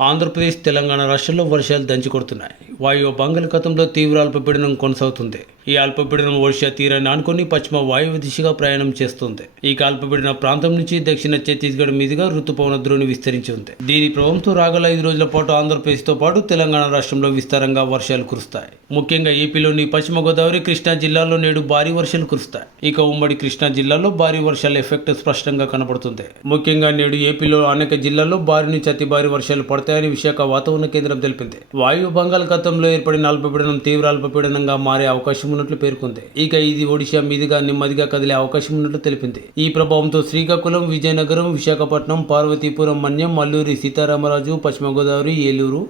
ఆంధ్రప్రదేశ్, తెలంగాణ రాష్ట్రాల్లో వర్షాలు దంచుకొడుతున్నాయి. వాయువ్య బంగాళాఖాతంలో తీవ్ర అల్పపీడనం కొనసాగుతుంది. ఈ అల్పపీడనం ఒడిషా తీరాన్ని ఆనుకొని పశ్చిమ వాయువ్య దిశగా ప్రయాణం చేస్తుంది. ఈ అల్పపీడన ప్రాంతం నుంచి దక్షిణ ఛత్తీస్గఢ్ మీదుగా రుతుపవన ద్రోణి విస్తరించి ఉంది. దీని ప్రభావంతో రాగల 5 రోజుల పాటు ఆంధ్రప్రదేశ్తో పాటు తెలంగాణ రాష్ట్రంలో విస్తారంగా వర్షాలు కురుస్తాయి. ముఖ్యంగా ఏపీలోని పశ్చిమ గోదావరి, కృష్ణా జిల్లాల్లో నేడు భారీ వర్షాలు కురుస్తాయి. ఇక ఉమ్మడి కృష్ణా జిల్లాలో భారీ వర్షాల ఎఫెక్ట్ స్పష్టంగా కనబడుతుంది. ముఖ్యంగా నేడు ఏపీలో అనేక జిల్లాల్లో భారీ నుంచి అతి భారీ వర్షాలు పడతాయని విశాఖ వాతావరణ కేంద్రం తెలిపింది. వాయువ్య బంగాళాఖాతంలో ఏర్పడిన అల్పపీడనం తీవ్ర అల్పపీడనంగా మారే అవకాశం ఉన్నట్లు పేర్కొంది. ఇక ఇది ఒడిశా మీదుగా నెమ్మదిగా కదిలే అవకాశం ఉన్నట్లు తెలిపింది. ఈ ప్రభావంతో శ్రీకాకుళం, విజయనగరం, విశాఖపట్నం, పార్వతీపురం, మన్యం, అల్లూరి సీతారామరాజు, పశ్చిమ గోదావరి, ఏలూరు,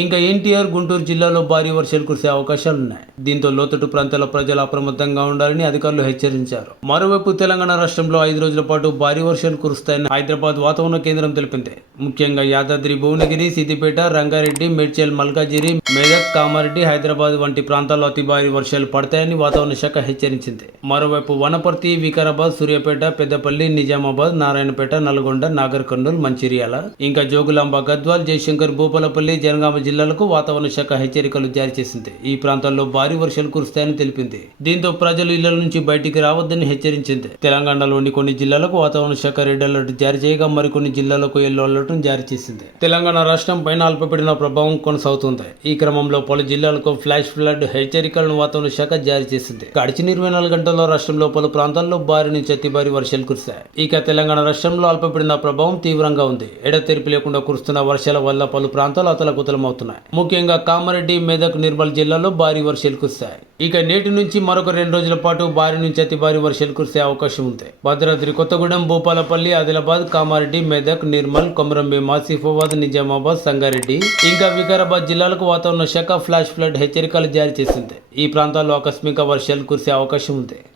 ఇంకా ఎన్టీఆర్, గుంటూరు జిల్లాలో భారీ వర్షాలు కురిసే అవకాశాలున్నాయి. దీంతో లోతట్టు ప్రాంతాల ప్రజలు అప్రమత్తంగా ఉండాలని అధికారులు హెచ్చరించారు. మరోవైపు తెలంగాణ రాష్ట్రంలో 5 రోజుల పాటు భారీ వర్షాలు కురుస్తాయని హైదరాబాద్ వాతావరణ కేంద్రం తెలిపింది. ముఖ్యంగా యాదాద్రి, భువనగిరి, సిద్దిపేట, రంగారెడ్డి, మేడ్చల్, మల్కాజిగిరి, మెదక్, కామారెడ్డి, హైదరాబాద్ వంటి ప్రాంతాల్లో అతి భారీ వర్షాలు పడతాయని వాతావరణ శాఖ హెచ్చరించింది. మరోవైపు వనపర్తి, వికారాబాద్, సూర్యాపేట, పెద్దపల్లి, నిజామాబాద్, నారాయణపేట, నల్గొండ, నాగర్ కర్నూల్, మంచిర్యాల, ఇంకా జోగులాంబ, గద్వాల్, జయశంకర్, భూపాలపల్లి, జనగామ జిల్లాలకు వాతావరణ శాఖ హెచ్చరికలు జారీ చేసింది. ఈ ప్రాంతాల్లో భారీ వర్షాలు కురుస్తాయని తెలిపింది. దీంతో ప్రజలు ఇళ్ల నుంచి బయటికి రావద్దని హెచ్చరించింది. తెలంగాణలోని కొన్ని జిల్లాలకు వాతావరణ శాఖ రెడ్ అలర్ట్ జారీ చేయగా మరికొన్ని జిల్లాలకు ఎల్లో అలర్ట్ జారీ చేసింది. తెలంగాణ రాష్ట్రం పైన అల్పపీడన ప్రభావం కొనసాగుతుంది. ఈ క్రమంలో పలు జిల్లాలకు ఫ్లాష్ ఫ్లడ్ హెచ్చరికలను వాతావరణ శాఖ జారీ చేసింది. గడిచిన 24 గంటల్లో రాష్ట్రంలో పలు ప్రాంతాల్లో భారీ నుంచి అతి భారీ వర్షాలు కురిశాయి. ఇక తెలంగాణ రాష్ట్రంలో అల్పపీడన ప్రభావం తీవ్రంగా ఉంది. ఎడతెరిపి లేకుండా కురుస్తున్న వర్షాల వల్ల పలు ప్రాంతాలు అతలకుతలం. ముఖ్యంగా కామారెడ్డి, మెదక్, నిర్మల్ జిల్లాలో భారీ వర్షాలు కురిశాయి. ఇక నేటి నుంచి మరొక 2 రోజుల పాటు భారీ నుంచి అతి భారీ వర్షాలు కురిసే అవకాశం ఉంది. భద్రాద్రి కొత్తగూడెం, భూపాలపల్లి, ఆదిలాబాద్, కామారెడ్డి, మెదక్, నిర్మల్, కొమరంభీం, ఆసిఫాబాద్, నిజామాబాద్, సంగారెడ్డి, ఇంకా వికారాబాద్ జిల్లాలకు వాతావరణ శాఖ ఫ్లాష్ ఫ్లడ్ హెచ్చరికలు జారీ చేసింది. ఈ ప్రాంతాల్లో ఆకస్మిక వర్షాలు కురిసే అవకాశం ఉంది.